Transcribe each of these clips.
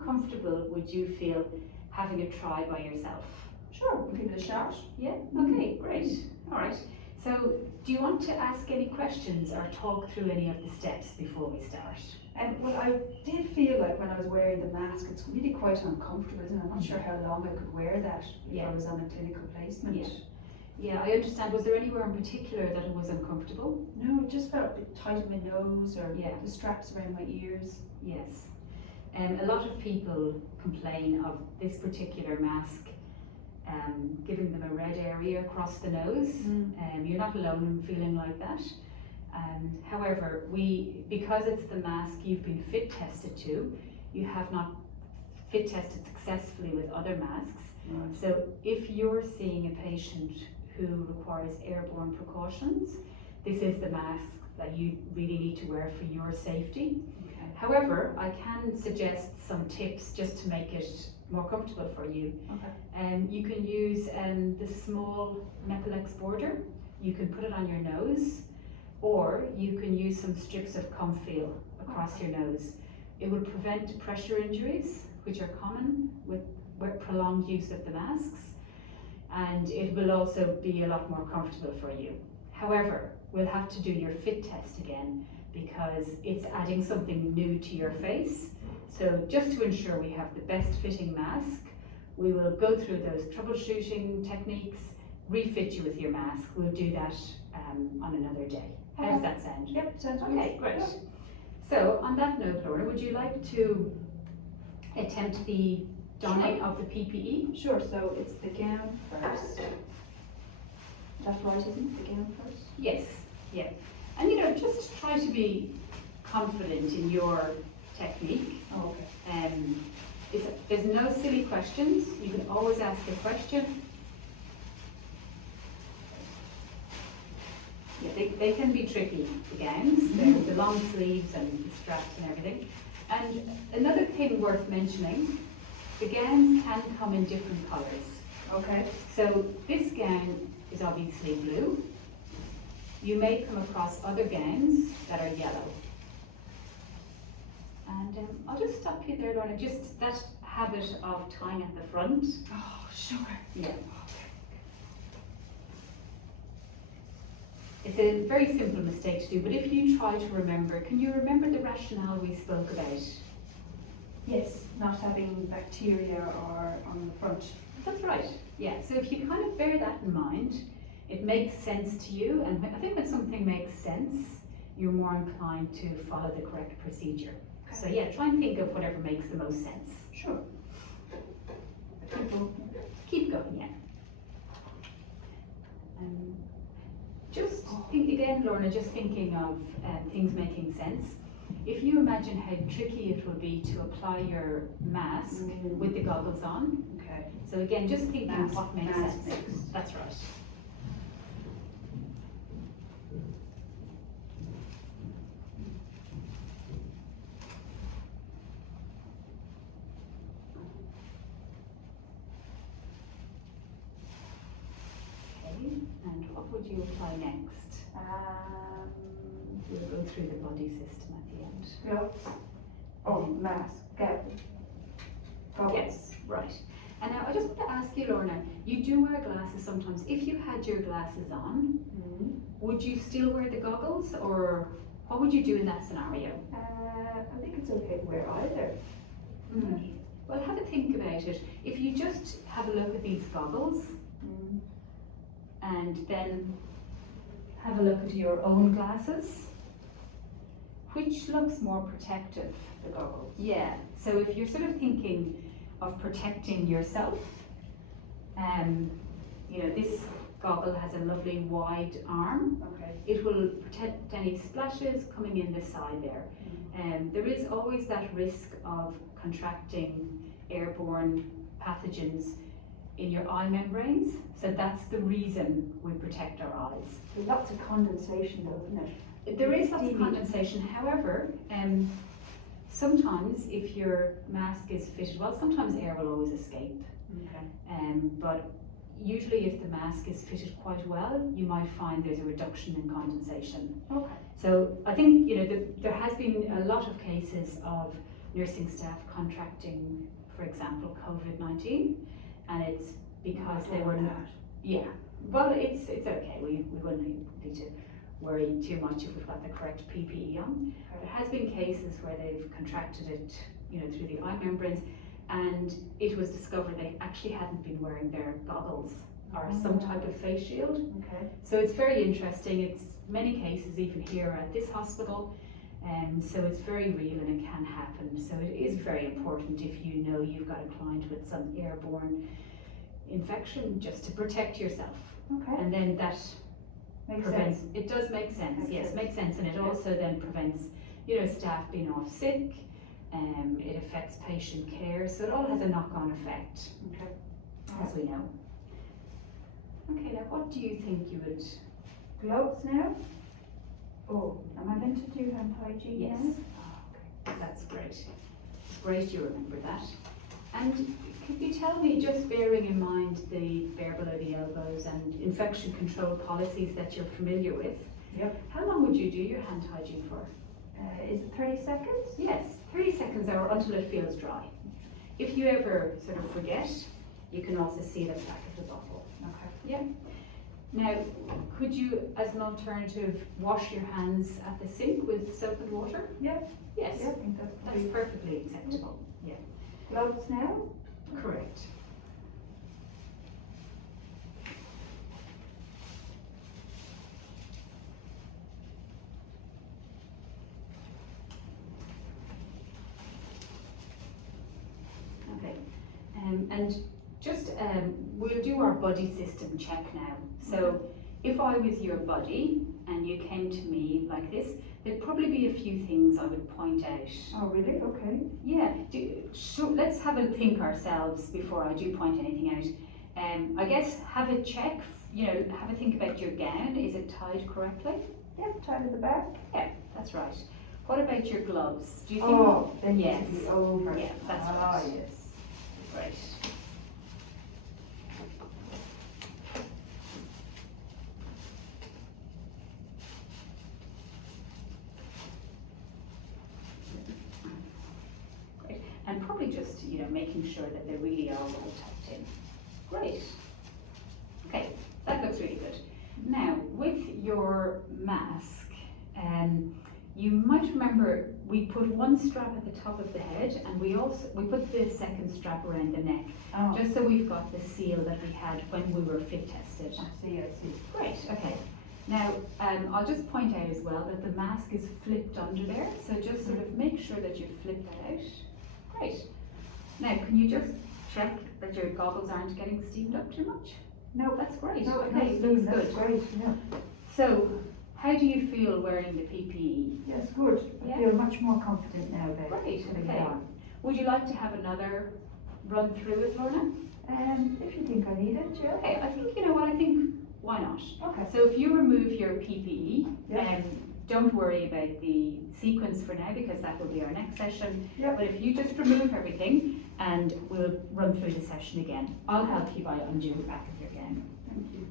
comfortable would you feel having a try by yourself? Sure, we'll give it a shot. Yeah, okay, great. All right. So do you want to ask any questions or talk through any of the steps before we start? Well, I did feel like when I was wearing the mask, it's really quite uncomfortable, isn't it? I'm not sure how long I could wear that if I was on a clinical placement. Yeah. Yeah, I understand. Was there anywhere in particular that it was uncomfortable? No, it just felt a bit tight in my nose or Yeah. the straps around my ears. Yes. A lot of people complain of this particular mask giving them a red area across the nose. You're not alone in feeling like that. However, because it's the mask you've been fit tested to, you have not fit tested successfully with other masks. Right. So if you're seeing a patient who requires airborne precautions, this is the mask that you really need to wear for your safety. Okay. However, I can suggest some tips just to make it more comfortable for you. Okay. You can use the small Mepilex border. You can put it on your nose, or you can use some strips of Comfeel across your nose. It will prevent pressure injuries, which are common with prolonged use of the masks, and it will also be a lot more comfortable for you. However, we'll have to do your fit test again because it's adding something new to your face. So just to ensure we have the best fitting mask, we will go through those troubleshooting techniques, refit you with your mask. We'll do that on another day. How does that sound? Yep, sounds good. Okay, great. Yeah. So on that note, Laura, would you like to attempt the donning of the PPE? Sure, so it's the gown first. That's right, isn't it? The gown first? Yes, yeah. And just try to be confident in your technique. Oh, okay. There's no silly questions. You can always ask a question. Yeah, they can be tricky, the gowns, with the long sleeves and the straps and everything. And another thing worth mentioning, the gowns can come in different colours. Okay. So this gown is obviously blue. You may come across other gowns that are yellow. And I'll just stop you there, Lorna, just that habit of tying at the front. Oh, sure. Yeah. It's a very simple mistake to do, but if you try to remember, can you remember the rationale we spoke about? Yes, not having bacteria or on the front. That's right, yeah. So if you kind of bear that in mind, it makes sense to you, and I think when something makes sense, you're more inclined to follow the correct procedure. Okay. So yeah, try and think of whatever makes the most sense. Sure. Keep going, yeah. Just think again, Lorna, just thinking of things making sense. If you imagine how tricky it will be to apply your mask with the goggles on. Okay. So again, just thinking what makes mask sense. mix. That's right. Okay, and what would you apply next? We'll go through the body system at the end. Gloves. Oh, mask. Gown. Goggles. Yes, right. And now I just want to ask you, Lorna, you do wear glasses sometimes. If you had your glasses on, would you still wear the goggles, or what would you do in that scenario? I think it's okay to wear either. Well, have a think about it. If you just have a look at these goggles and then have a look at your own glasses, which looks more protective? The goggles. Yeah, so if you're sort of thinking of protecting yourself, this goggle has a lovely wide arm. Okay. It will protect any splashes coming in the side there. There is always that risk of contracting airborne pathogens in your eye membranes, so that's the reason we protect our eyes. There's lots of condensation though, isn't it? There is lots of condensation, however, sometimes if your mask is fitted well, sometimes air will always escape. Okay. But usually if the mask is fitted quite well, you might find there's a reduction in condensation. Okay. So I think there has been a lot of cases of nursing staff contracting, for example, COVID-19, and it's because they were not. Yeah, well, it's okay. We wouldn't need to worry too much if we've got the correct PPE on. There has been cases where they've contracted it, through the eye membranes, and it was discovered they actually hadn't been wearing their goggles or some type of face shield. Okay. So it's very interesting. It's many cases even here at this hospital, so it's very real and it can happen. So it is very important if you know you've got a client with some airborne infection, just to protect yourself. Okay. And then that Makes prevents. sense. It does make sense. Makes Yes, sense. makes sense, and it Yeah. also then prevents, staff being off sick. It affects patient care, so it all has a knock-on effect, Okay. as we know. Okay, now what do you think you would? Gloves now? Oh, am I meant to do hand hygiene Yes. now? That's great. It's great you remember that. And could you tell me, just bearing in mind the bare below the elbows and infection control policies that you're familiar with, Yep. how long would you do your hand hygiene for? Is it 30 seconds? Yes, 30 seconds or until it feels dry. If you ever sort of forget, you can also seal the back of the bottle. Okay. Yeah. Now, could you, as an alternative, wash your hands at the sink with soap and water? Yep. Yes, Yeah, I think that's that's pretty. perfectly acceptable. Yeah, Gloves now? correct. Okay, and just we'll do our buddy system check now. So if I was your buddy and you came to me like this, there'd probably be a few things I would point out. Oh, really? Okay. Yeah, let's have a think ourselves before I do point anything out. I guess have a check, have a think about your gown. Is it tied correctly? Yep, tied at the back. Yeah, that's right. What about your gloves? Do you think? Oh, they need Yes. to be over. Yeah, that's Ah, right. yes. Right. Great. And probably just, making sure that they really are well tucked in. Great. Okay, that looks really good. Now, with your mask, you might remember we put one strap at the top of the head, and we put the second strap around the neck, Oh, just so we've got the seal that we had when we were fit tested. I see. Great, okay. Now, I'll just point out as well that the mask is flipped under there, so just sort of make sure that you flip that out. Great. Now, can you just check that your goggles aren't getting steamed up too much? No, That's great. no, Okay, no, looks that's good. great. Yeah. So, how do you feel wearing the PPE? Yes, good. Yeah. I feel much more confident now about Great, putting it okay. on. Would you like to have another run through it, Lorna? If you think I need it, yeah. Okay, I think, you know what, I think, why not? Okay. So if you remove your PPE, Yeah. don't worry about the sequence for now because that will be our next session. Yeah. But if you just remove everything and we'll run through the session again. I'll help you by undoing the back of your gown. Thank you.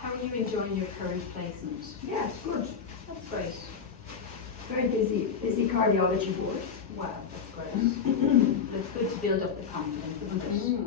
How are you enjoying your current placement? Yes, good. That's great. Very busy cardiology board. Wow, that's great. It's good to build up the confidence, isn't it?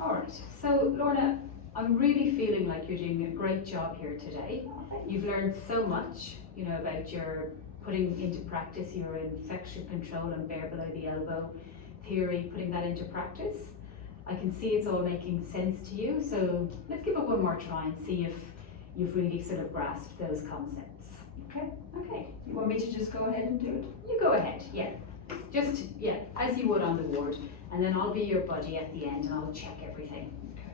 All right. So, Lorna, I'm really feeling like you're doing a great job here today. You've learned so much, about your putting into practice your infection control and bare below the elbow theory, putting that into practice. I can see it's all making sense to you, so let's give it one more try and see if you've really sort of grasped those concepts. Okay. Okay, You want me to just go ahead and do it? you go ahead, yeah. Just, as you would on the ward, and then I'll be your buddy at the end and I'll check everything. Okay.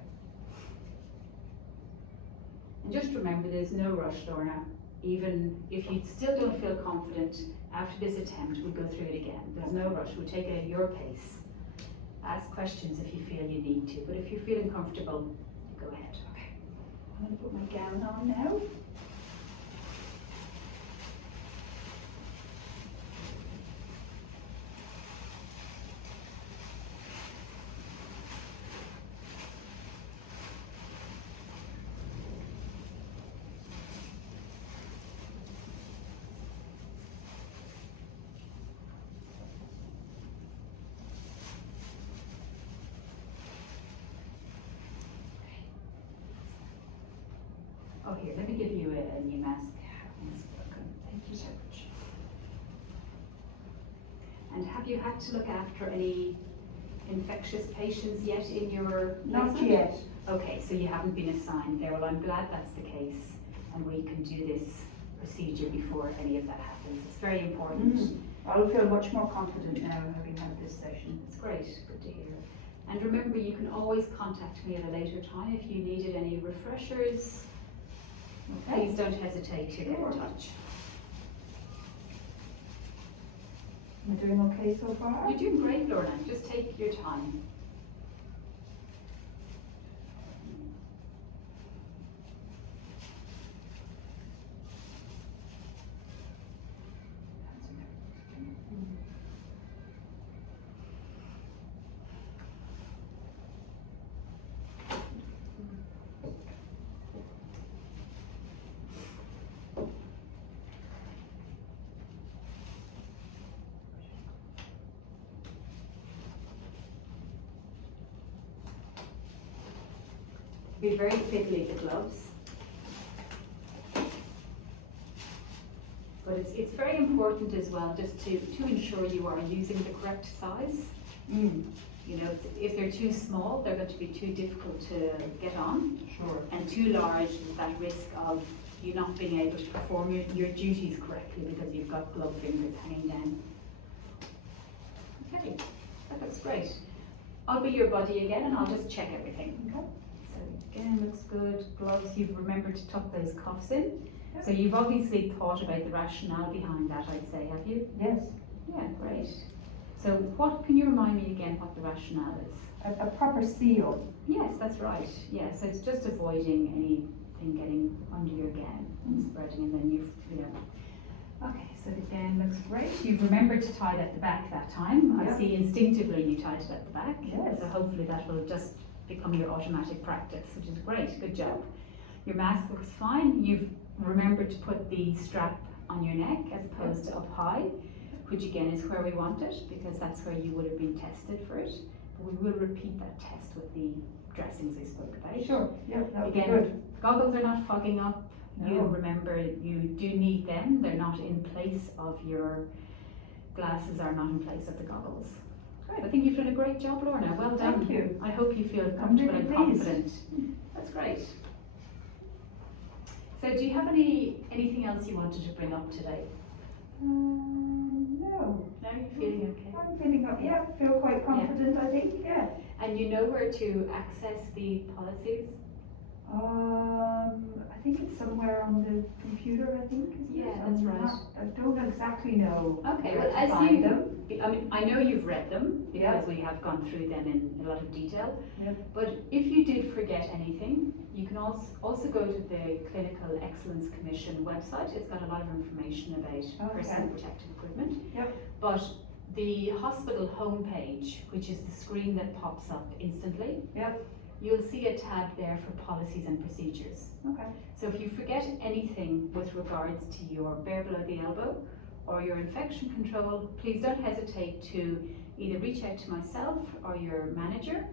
And just remember, there's no rush, Lorna. Even if you still don't feel confident after this attempt, we'll go through it again. There's no rush. We'll take it at your pace. ask questions if you feel you need to, but if you're feeling comfortable, go ahead. Okay. I'm going to put my gown on now. Oh, here, let me give you a new mask. Thank you so much. And have you had to look after any infectious patients yet in your Not placement? yet. Okay, so you haven't been assigned there. Well, I'm glad that's the case, and we can do this procedure before any of that happens. It's very important. I'll feel much more confident now having had this session. It's great, good to hear. And remember, you can always contact me at a later time if you needed any refreshers. Okay. Please don't hesitate to get Sure. in touch. Am I doing okay so far? You're doing great, Lorna. Just take your time. Be very fiddly, the gloves. But it's very important as well just to ensure you are using the correct size. You know, if they're too small, they're going to be too difficult to get on. Sure. And too large, there's that risk of you not being able to perform your duties correctly because you've got glove fingers hanging down. Okay, that looks great. I'll be your buddy again and I'll just check everything. Okay. So again, looks good. Gloves, you've remembered to tuck those cuffs in. So you've obviously thought about the rationale behind that, I'd say, have you? Yes. Yeah, great. So what, can you remind me again what the rationale is? A proper seal. Yes, that's right. Yeah, so it's just avoiding anything getting under your gown and spreading, and then you know. Okay, so the gown looks great. You've remembered to tie it at the back that time. Yeah. I see instinctively you tied it at the back. Yes. So hopefully that will just become your automatic practice, which is great. Good job. Your mask looks fine. You've remembered to put the strap on your neck as opposed to up high, which again is where we want it because that's where you would have been tested for it. But we will repeat that test with the dressings we spoke about. Sure. Yeah, that would be Again, good. goggles are not fogging up. You No. remember you do need them. They're not in place of your glasses, are not in place of the goggles. Great. I think you've done a great job, Lorna. Well done. Thank you. I hope you feel I'm comfortable really and pleased. confident. That's great. So do you have anything else you wanted to bring up today? No. No, you're feeling okay? I'm feeling, yeah, feel quite confident, I think, yeah. And you know where to access the policies? I think it's somewhere on the computer, I think, isn't it? Yeah, that's I'm right. I don't exactly know Okay, where well, to as find you, them. I mean, I know you've read them because Yeah. we have gone through them in a lot of detail. Yep. But if you did forget anything, you can also go to the Clinical Excellence Commission website. It's got a lot of information about personal protective equipment. Yep. But the hospital homepage, which is the screen that pops up instantly, Yep. you'll see a tab there for policies and procedures. Okay. So if you forget anything with regards to your bare below the elbow or your infection control, please don't hesitate to either reach out to myself or your manager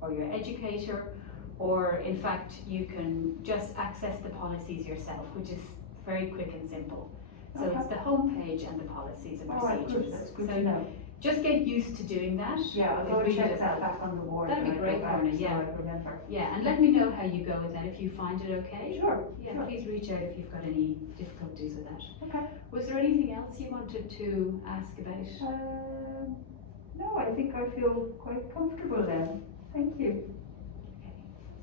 or your educator, or in fact you can just access the policies yourself, which is very quick and simple. So Okay. it's the homepage and the policies and All right, procedures. good, that's good So to know. just get used to doing that. Yeah, I'll It go really check does that help. back on the ward. That'd be when I go great, back, Lorna, so yeah. I remember. Yeah, and let me know how you go with that, if you find it okay. Sure, Yeah, sure. please reach out if you've got any difficulties with that. Okay. Was there anything else you wanted to ask about? No, I think I feel quite comfortable then. Thank you. Okay,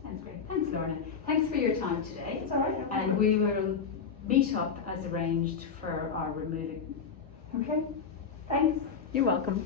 sounds great. Thanks, Lorna. Thanks for your time today. It's all right. no And problem. we will meet up as arranged for our removing. Okay. Thanks. You're welcome.